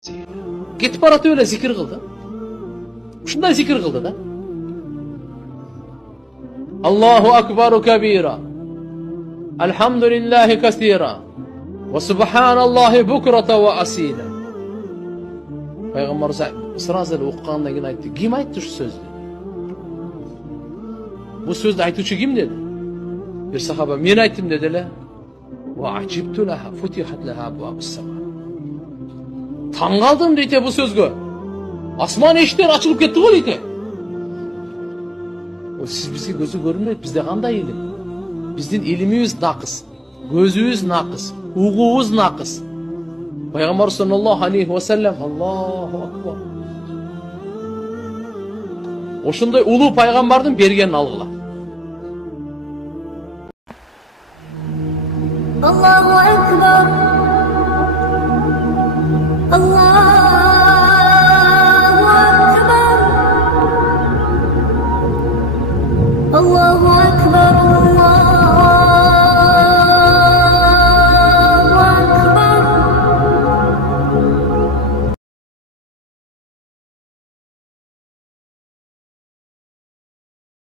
Ketip baratып эле зикир кылды. Ушундай зикир кылды да. Аллаху акбару кабира. Алхамдулиллахи касира. Ва субханаллахи букрата ва асила. Пайгамбар сразу эле уккандан кийин айтты. Ким айтты ушу сөздү? Бу сөздү айтуучу ким деди? Бир сахаба мен айттым деди эле. Ва ажибту лаха футихат лаха абвабус сама. Таң калдым дейт бу сөзгө. Асман эшиктери ачылып кетти го дейт. Сиз бизге көзү көрүнбөйт, бизде кандай илим? Биздин илимибиз накыс, көзүбүз накыс, угуубуз накыс. Пайгамбар саллаллаху алейхи ва саллям Аллаху акбар. Ошондой улуу пайгамбардын бергенин алгыла. Allahu akbar. Allah